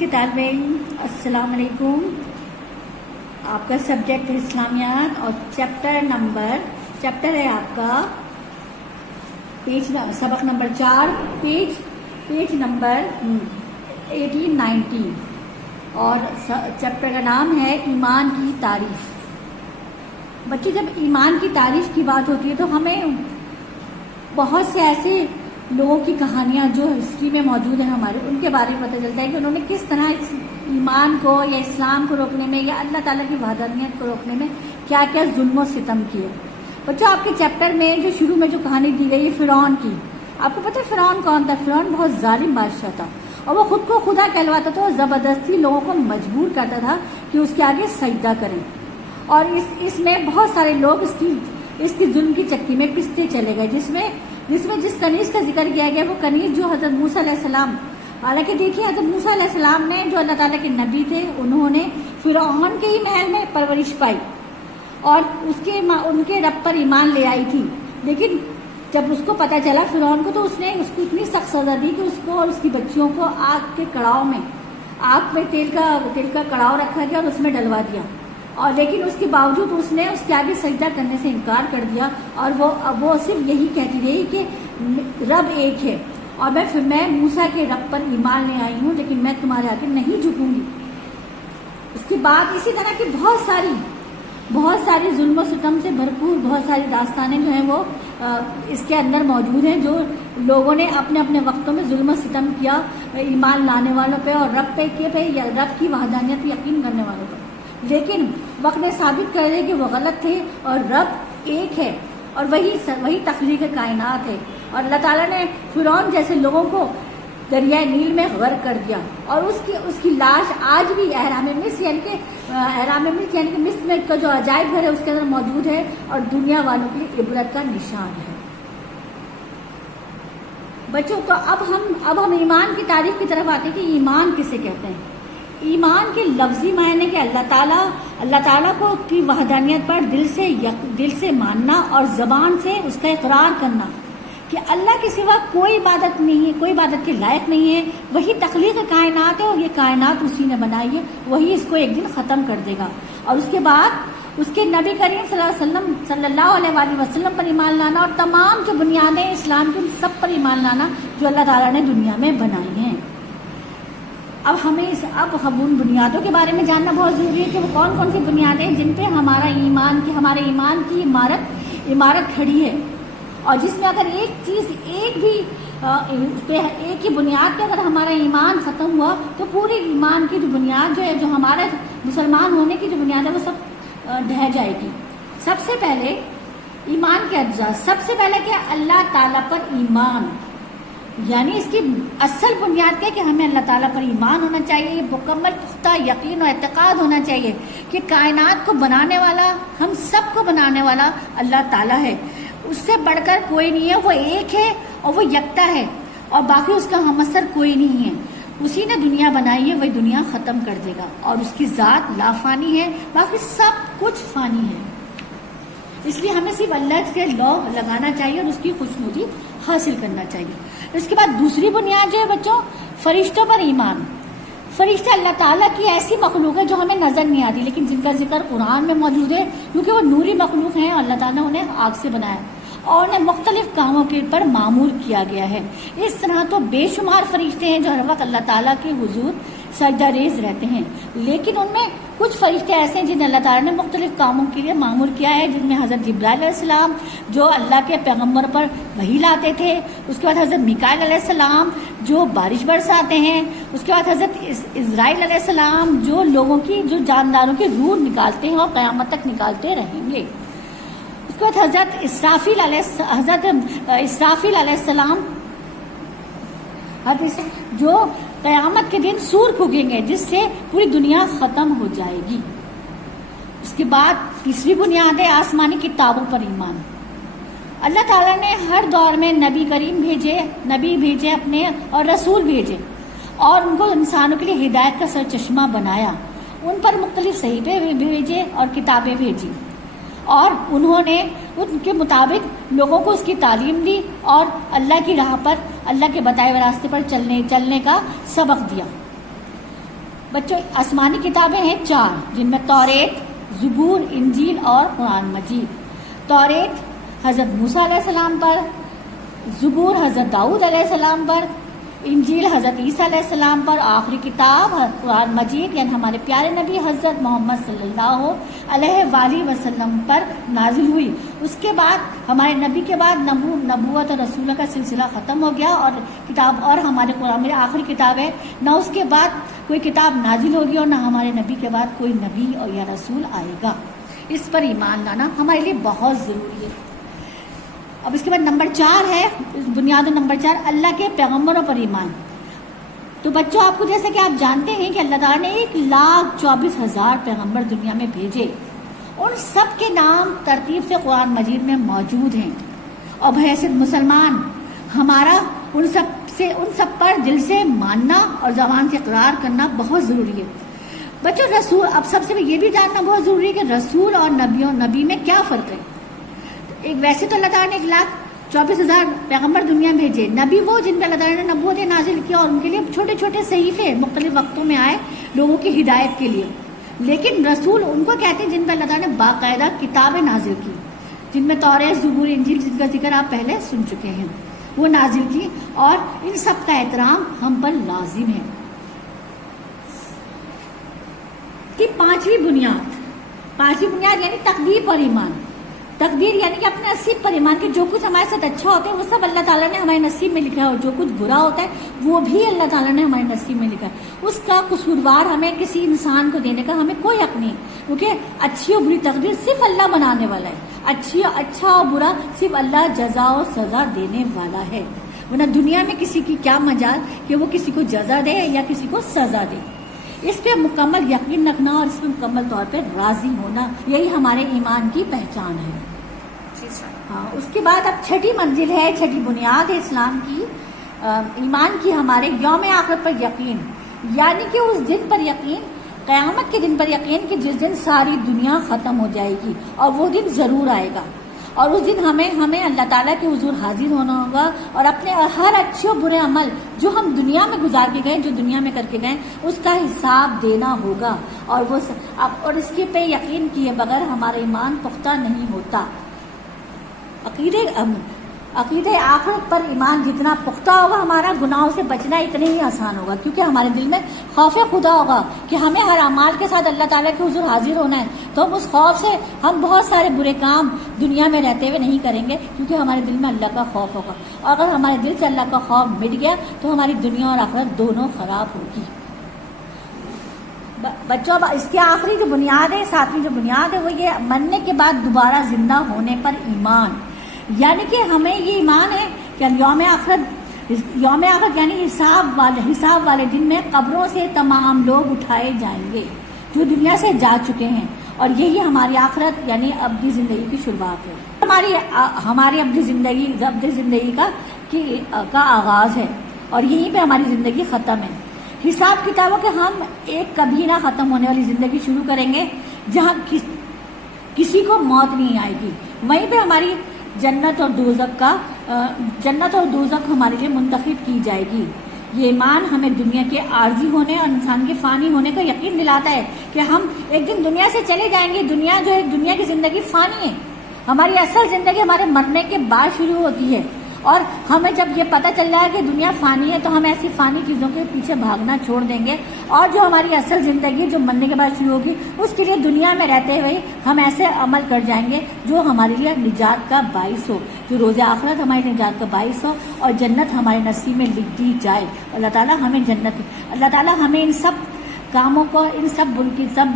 کے طالب علم السلام علیکم. آپ کا سبجیکٹ ہے اسلامیات اور چیپٹر ہے آپ کا سبق نمبر 4 پیج نمبر 18-19 اور چیپٹر کا نام ہے ایمان کی تعریف. بچے جب ایمان کی تعریف کی بات ہوتی ہے تو ہمیں بہت سے ایسے لوگوں کی کہانیاں جو ہسٹری میں موجود ہیں ہمارے ان کے بارے میں پتہ چلتا ہے کہ انہوں نے کس طرح اس ایمان کو یا اسلام کو روکنے میں یا اللہ تعالیٰ کی وحدانیت کو روکنے میں کیا کیا ظلم و ستم کیے. بچوں آپ کے چیپٹر میں جو شروع میں جو کہانی دی گئی ہے فرعون کی، آپ کو پتہ ہے فرعون کون تھا؟ فرعون بہت ظالم بادشاہ تھا اور وہ خود کو خدا کہلواتا تھا اور زبردستی لوگوں کو مجبور کرتا تھا کہ اس کے آگے سجدہ کریں. اور اس میں بہت سارے لوگ اس کی ظلم کی چکی میں پستے چلے گئے، جس میں جس کنیز کا ذکر کیا گیا وہ کنیز جو حضرت موسیٰ علیہ السلام، حالانکہ دیکھیے حضرت موسیٰ علیہ السلام نے جو اللہ تعالیٰ کے نبی تھے انہوں نے فرعون کے ہی محل میں پرورش پائی اور ان کے رب پر ایمان لے آئی تھی. لیکن جب اس کو پتہ چلا فرعون کو تو اس نے اس کو اتنی سخت سزا دی کہ اس کو اور اس کی بچیوں کو آگ میں تیل کا کڑاؤ رکھا گیا اور اس میں ڈلوا دیا. اور لیکن اس کے باوجود اس نے اس کے آگے سجدہ کرنے سے انکار کر دیا اور وہ صرف یہی کہتی رہی کہ رب ایک ہے اور میں موسیٰ کے رب پر ایمان لے آئی ہوں لیکن میں تمہارے آگے نہیں جھکوں گی. اس کے بعد اسی طرح کی بہت ساری ظلم و ستم سے بھرپور بہت ساری داستانیں جو ہیں وہ اس کے اندر موجود ہیں، جو لوگوں نے اپنے اپنے وقتوں میں ظلم و ستم کیا ایمان لانے والوں پہ اور رب یا رب کی وحدانیت پہ یقین کرنے والوں پہ. لیکن وقت نے ثابت کر دیا کہ وہ غلط تھے اور رب ایک ہے اور وہی تخلیق کائنات ہے. اور اللہ تعالیٰ نے فرعون جیسے لوگوں کو دریائے نیل میں غرق کر دیا اور اس کی لاش آج بھی اہرام مصر یعنی کہ مصر میں کا جو عجائب گھر ہے اس کے اندر موجود ہے اور دنیا والوں کے لیے عبرت کا نشان ہے. بچوں تو اب ہم ایمان کی تعریف کی طرف آتے ہیں کہ ایمان کسے کہتے ہیں. ایمان کے لفظی معنی کہ اللہ تعالیٰ کو کی وحدانیت پر دل سے ماننا اور زبان سے اس کا اقرار کرنا کہ اللہ کے سوا کوئی عبادت نہیں ہے، کوئی عبادت کے لائق نہیں ہے، وہی تخلیق کائنات ہے اور یہ کائنات اسی نے بنائی ہے، وہی اس کو ایک دن ختم کر دے گا. اور اس کے بعد اس کے نبی کریم صلی اللہ علیہ وسلم پر ایمان لانا اور تمام جو بنیادیں اسلام کی ان سب پر ایمان لانا جو اللہ تعالیٰ نے دنیا میں بنائی ہیں. اب ہم ان بنیادوں کے بارے میں جاننا بہت ضروری ہے کہ وہ کون کون سی بنیادیں ہیں جن پہ ہمارے ایمان کی عمارت کھڑی ہے اور جس میں اگر ایک ہی بنیاد پہ اگر ہمارا ایمان ختم ہوا تو پورے ایمان کی جو بنیاد جو ہے جو ہمارے مسلمان ہونے کی جو بنیاد ہے وہ سب ڈھہ جائے گی. سب سے پہلے ایمان کے اجزاء، سب سے پہلے کہ اللہ تعالیٰ پر ایمان، یعنی اس کی اصل بنیاد کیا کہ ہمیں اللہ تعالیٰ پر ایمان ہونا چاہیے، یہ مکمل پختہ یقین و اعتقاد ہونا چاہیے کہ کائنات کو بنانے والا، ہم سب کو بنانے والا اللہ تعالیٰ ہے، اس سے بڑھ کر کوئی نہیں ہے، وہ ایک ہے اور وہ یکتا ہے اور باقی اس کا ہمسر کوئی نہیں ہے. اسی نے دنیا بنائی ہے، وہی دنیا ختم کر دے گا اور اس کی ذات لا فانی ہے، باقی سب کچھ فانی ہے. اس لیے ہمیں صرف اللہ سے لو لگانا چاہیے اور اس کی خوشنودی حاصل کرنا چاہیے. اس کے بعد دوسری بنیاد جو ہے بچوں فرشتوں پر ایمان. فرشتے اللہ تعالیٰ کی ایسی مخلوق ہے جو ہمیں نظر نہیں آتی لیکن جن کا ذکر قرآن میں موجود ہے کیونکہ وہ نوری مخلوق ہیں اور اللہ تعالیٰ نے انہیں آگ سے بنایا اور انہیں مختلف کاموں کے پر معمور کیا گیا ہے. اس طرح تو بے شمار فرشتے ہیں جو ہر وقت اللہ تعالیٰ کے حضور سجدہ ریز رہتے ہیں، لیکن ان میں کچھ فرشتے ایسے ہیں جنہیں اللہ تعالیٰ نے مختلف کاموں کے لیے معمور کیا ہے، جن میں حضرت جبرائیل علیہ السلام جو اللہ کے پیغمبر پر وحی لاتے تھے، اس کے بعد حضرت میکائیل علیہ السلام جو بارش برساتے ہیں، اس کے بعد حضرت اسرائیل علیہ السلام جو لوگوں کی جو جانداروں کی روح نکالتے ہیں اور قیامت تک نکالتے رہیں گے. اس کے بعد حضرت اسرافیل علیہ السلام جو قیامت کے دن سور پھونکیں گے جس سے پوری دنیا ختم ہو جائے گی. اس کے بعد تیسری بنیاد ہے آسمانی کتابوں پر ایمان. اللہ تعالیٰ نے ہر دور میں نبی بھیجے اپنے اور رسول بھیجے اور ان کو انسانوں کے لیے ہدایت کا سرچشمہ بنایا، ان پر مختلف صحیفے بھیجے اور کتابیں بھیجی اور انہوں نے ان کے مطابق لوگوں کو اس کی تعلیم دی اور اللہ کی راہ پر، اللہ کے بتائے ہوئے راستے پر چلنے کا سبق دیا. بچوں آسمانی کتابیں ہیں 4 جن میں توریت، زبور، انجیل اور قرآن مجید۔ توریت حضرت موسیٰ علیہ السلام پر، زبور حضرت داؤد علیہ السلام پر، انجیل حضرت عیسیٰ علیہ السلام پر، آخری کتاب قرآن مجید یعنی ہمارے پیارے نبی حضرت محمد صلی اللہ علیہ وآلہ وسلم پر نازل ہوئی۔ اس کے بعد ہمارے نبی کے بعد نبوت اور رسولہ کا سلسلہ ختم ہو گیا، اور کتاب اور ہمارے قرآن میں آخری کتاب ہے، نہ اس کے بعد کوئی کتاب نازل ہوگی اور نہ ہمارے نبی کے بعد کوئی نبی اور یا رسول آئے گا۔ اس پر ایمان لانا ہمارے لیے بہت ضروری ہے۔ اب اس کے بعد نمبر 4 ہے، بنیاد نمبر 4 اللہ کے پیغمبروں پر ایمان۔ تو بچوں آپ کو جیسا کہ آپ جانتے ہیں کہ اللہ تعالیٰ نے 1,24,000 پیغمبر دنیا میں بھیجے، ان سب کے نام ترتیب سے قرآن مجید میں موجود ہیں، اور بحیثیت مسلمان ہمارا ان سب پر دل سے ماننا اور زبان سے اقرار کرنا بہت ضروری ہے۔ بچوں رسول، اب سب سے یہ بھی جاننا بہت ضروری ہے کہ رسول اور نبی میں کیا فرق ہے۔ ایک ویسے تو اللہ تعالیٰ نے 1,24,000 پیغمبر دنیا میں بھیجے، نبی وہ جن پہ اللہ تعالیٰ نے نبوت نازل کیا اور ان کے لیے چھوٹے چھوٹے صحیفے مختلف وقتوں میں آئے لوگوں کی ہدایت کے لیے۔ لیکن رسول ان کو کہتے ہیں جن پہ اللہ تعالیٰ نے باقاعدہ کتابیں نازل کی، جن میں توریت، زبور، انجیل جن کا ذکر آپ پہلے سن چکے ہیں، وہ نازل کی، اور ان سب کا احترام ہم پر لازم ہے۔ کہ پانچویں بنیاد یعنی تقدیر پر ایمان۔ تقدیر یعنی کہ اپنے نصیب پر ایمان، کہ جو کچھ ہمارے ساتھ اچھا ہوتا ہے وہ سب اللہ تعالیٰ نے ہمارے نصیب میں لکھا ہے، اور جو کچھ برا ہوتا ہے وہ بھی اللہ تعالیٰ نے ہمارے نصیب میں لکھا ہے۔ اس کا قصوروار ہمیں کسی انسان کو دینے کا ہمیں کوئی حق نہیں، کیونکہ اچھی اور بری تقدیر صرف اللہ بنانے والا ہے۔ اچھا اور برا صرف اللہ جزا و سزا دینے والا ہے، ورنہ دنیا میں کسی کی کیا مجال کہ وہ کسی کو جزا دے یا کسی کو سزا دے۔ اس پہ مکمل یقین رکھنا اور اس پہ مکمل طور پہ راضی ہونا، یہی ہمارے ایمان کی پہچان ہے۔ ہاں، اس کے بعد اب چھٹی منزل ہے، چھٹی بنیاد ہے اسلام کی، ایمان کی، ہمارے یوم آخرت پر یقین، یعنی کہ اس دن پر یقین، قیامت کے دن پر یقین کہ جس دن ساری دنیا ختم ہو جائے گی، اور وہ دن ضرور آئے گا، اور اس دن ہمیں اللہ تعالیٰ کے حضور حاضر ہونا ہوگا، اور اپنے ہر اچھے اور برے عمل جو ہم دنیا میں گزار کے گئے، جو دنیا میں کر کے گئے، اس کا حساب دینا ہوگا، اور اس کے پہ یقین کیے بغیر ہمارا ایمان پختہ نہیں ہوتا۔ عقیدہ آخرت پر ایمان جتنا پختہ ہوگا، ہمارا گناہوں سے بچنا اتنے ہی آسان ہوگا، کیونکہ ہمارے دل میں خوف خدا ہوگا کہ ہمیں ہر اعمال کے ساتھ اللہ تعالیٰ کے حضور حاضر ہونا ہے، تو ہم اس خوف سے ہم بہت سارے برے کام دنیا میں رہتے ہوئے نہیں کریں گے، کیونکہ ہمارے دل میں اللہ کا خوف ہوگا، اور اگر ہمارے دل سے اللہ کا خوف مٹ گیا تو ہماری دنیا اور آخرت دونوں خراب ہوگی۔ بچوں اب اس کی آخری جو بنیاد ہے، 7ویں جو بنیاد ہے، وہ یہ مرنے کے بعد دوبارہ زندہ ہونے پر ایمان، یعنی کہ ہمیں یہ ایمان ہے کہ یوم آخرت یعنی حساب والے دن میں قبروں سے تمام لوگ اٹھائے جائیں گے جو دنیا سے جا چکے ہیں، اور یہی ہماری آخرت یعنی ابدی زندگی کی شروعات ہے، ہماری ابدی زندگی کا آغاز ہے، اور یہیں پہ ہماری زندگی ختم ہے۔ حساب کتابوں کے ہم ایک کبھی نہ ختم ہونے والی زندگی شروع کریں گے جہاں کسی کو موت نہیں آئے گی، وہیں پہ ہماری جنت اور دوزخ ہمارے لیے منتخب کی جائے گی۔ یہ ایمان ہمیں دنیا کے عارضی ہونے اور انسان کے فانی ہونے کا یقین دلاتا ہے کہ ہم ایک دن دنیا سے چلے جائیں گے۔ دنیا کی زندگی فانی ہے، ہماری اصل زندگی ہمارے مرنے کے بعد شروع ہوتی ہے، اور ہمیں جب یہ پتہ چل جائے کہ دنیا فانی ہے تو ہم ایسی فانی چیزوں کے پیچھے بھاگنا چھوڑ دیں گے، اور جو ہماری اصل زندگی جو مرنے کے بعد شروع ہوگی، اس کے لیے دنیا میں رہتے ہوئے ہم ایسے عمل کر جائیں گے جو ہمارے لیے نجات کا باعث ہو، جو روز آخرت ہماری نجات کا باعث ہو، اور جنت ہمارے نصیب میں لکھ دی جائے۔ اللہ تعالیٰ ہمیں ان سب کاموں کو، ان سب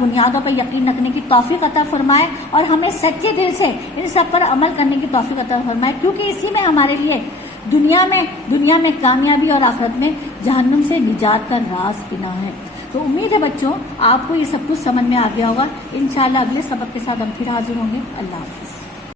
بنیادوں پر یقین رکھنے کی توفیق عطا فرمائے، اور ہمیں سچے دل سے ان سب پر عمل کرنے کی توفیق عطا فرمائے، کیونکہ اسی میں ہمارے لیے دنیا میں کامیابی اور آخرت میں جہنم سے نجات کا راز بنا ہے۔ تو امید ہے بچوں آپ کو یہ سب کچھ سمجھ میں آ گیا ہوگا۔ انشاءاللہ اگلے سبق کے ساتھ ہم پھر حاضر ہوں گے۔ اللہ حافظ۔